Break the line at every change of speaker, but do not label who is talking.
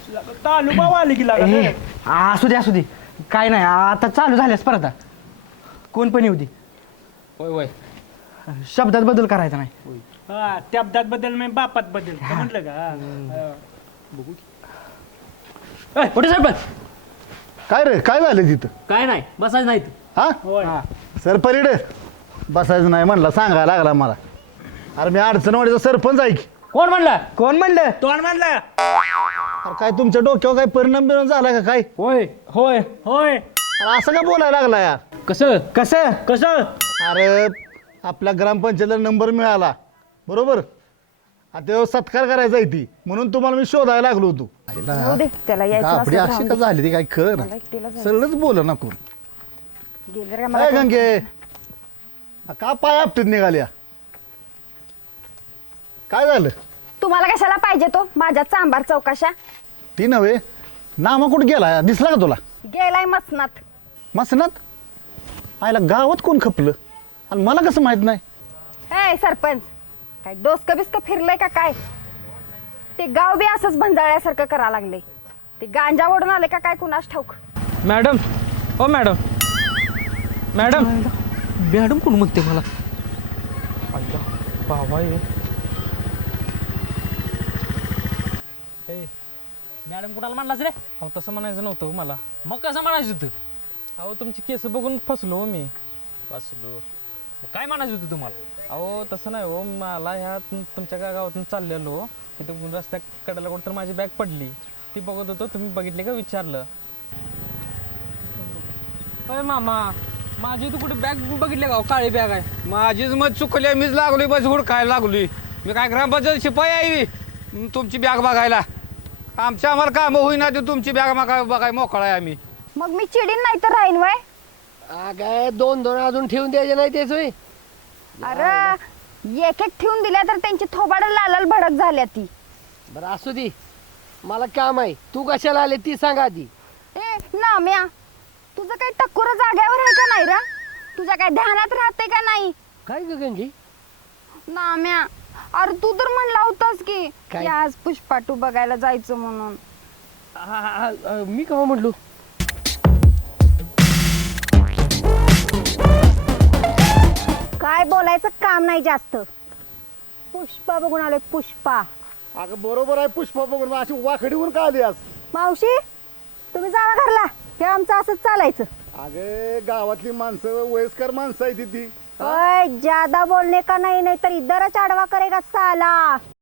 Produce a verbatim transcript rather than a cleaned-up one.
तालुका वाली की लागा
ए, आ, असू दे असू दे काय नाही आता चालू झाल्या स्पर्धा कोण पण येऊ दे
होय होय
शब्दात बदल करायचा नाही
हा त्याबदात बदल मी बापात बदल का म्हटलं का हा. बघू
ए, कुठे सरपंच
काय रे काय झालं तिथं
काय नाही बसायचं नाही
हा
होय
सर परिडे बसायचं नाही म्हणला सांगायला लागला मला अरे मी अडचणवाडीचा सरपंच आहे की
कोण म्हणला
कोण म्हणलं
तोंड म्हणला
अरे काय तुमच्या डोक्यावर काय परिणाम बिणाम झाला का काय
होय होय
होय
अरे असं का बोलायला लागला यार
कसं
कसं
कसं
अरे आपल्या ग्रामपंचायतीला नंबर मिळाला बरोबर आता सत्कार करायचा आहे ती म्हणून तुम्हाला मी शोधायला लागलो होतो
जाऊ दे, त्याला यायचं
आपली
असेल
अशी
राहून
का
दे.
झाली ती काय खरं
मला
ना
एकटीला जायचं.
सरळच बोल ना कोण
गेलं रे मला
काय
कोण-
गंगे हा, का पाय आपटीत निघाल्या काय झालं
तुम्हाला कशाला पाहिजे तो माझ्या चांबार चौकाशा
ती नव्हे नामा कुठं गेला दिसला का तुला
गेलाय मसनात
मसनात आयला गावात कोण खपलं आणि मला कसं माहित नाही
ए सरपंच काय डोसकं बिस्क फिरलंय का काय ते गाव बी असंच भंजाळ्यासारखं करा लागले ते गांजा ओढून आले का काय कुणास ठाऊक
मॅडम हो मॅडम मॅडम
मॅडम कोण म्हणते मला
बाबा ये
मॅडम कुणाला म्हणलास रे
अहो तसं म्हणायचं नव्हतं हो मला
मग कसं म्हणायचं होतं
अहो तुमची केस बघून फसलो हो मी
असलो काय म्हणायचं होतं तुम्हाला
अहो तसं नाही हो मला ह्या तुम- तुमच्या गा- गावातून चाललेलो तिथं रस्त्या कडेला कुठं तर माझी बॅग पडली ती बघत होतो तुम्ही बघितले का विचारलं अरे मामा माझी तू कुठे बॅग बघितले का हो? काळी बॅग आहे
माझीच मत चुकली मीच लागलोय बस हुडकायला लागलोय मी काय ग्रामपंचायत शिपाई आहे मी. तुमची बॅग बघायला आमच्या आम्हाला कामं होईना ते तुमची बॅग बघाय बघाय मोकळा आहे आम्ही
मग मी चिडीन नाही तर राहीन वय
काय दोन दोन अजून ठेवून द्यायचे नाही तेच होय
अरे एक एक ठेवून दिल्या तर त्यांची थोबाड लाल भडक झाल्या ती
बरं असू दे मला काम आहे तू कशाला आले ती सांगा आधी
ए नाम्या तुझं काही टक्कुर जाग्यावर आहे का नाही रा तुझ्या काय ध्यानात राहते का नाही
काय ग गंगी
नाम्या अरे तू तर म्हणला होतास की
काय?
की आज पुष्पाटू बघायला जायचं म्हणून
आ, आ, आ, मी केव्हा म्हटलो
काय बोलायचं काम नाही जास्त पुष्पा बघून आलोय पुष्पा
अगं बरोबर आहे पुष्पा बघून अशी वाकडीहून का आली आज
मावशी तुम्ही जावा घरला हे आमचं असंच चालायचं
अगे गावातली माणसं वयस्कर माणसं आहे ती
ओय ज्यादा बोलणे का नाही नाही तर इधर चाडवा करेगा साला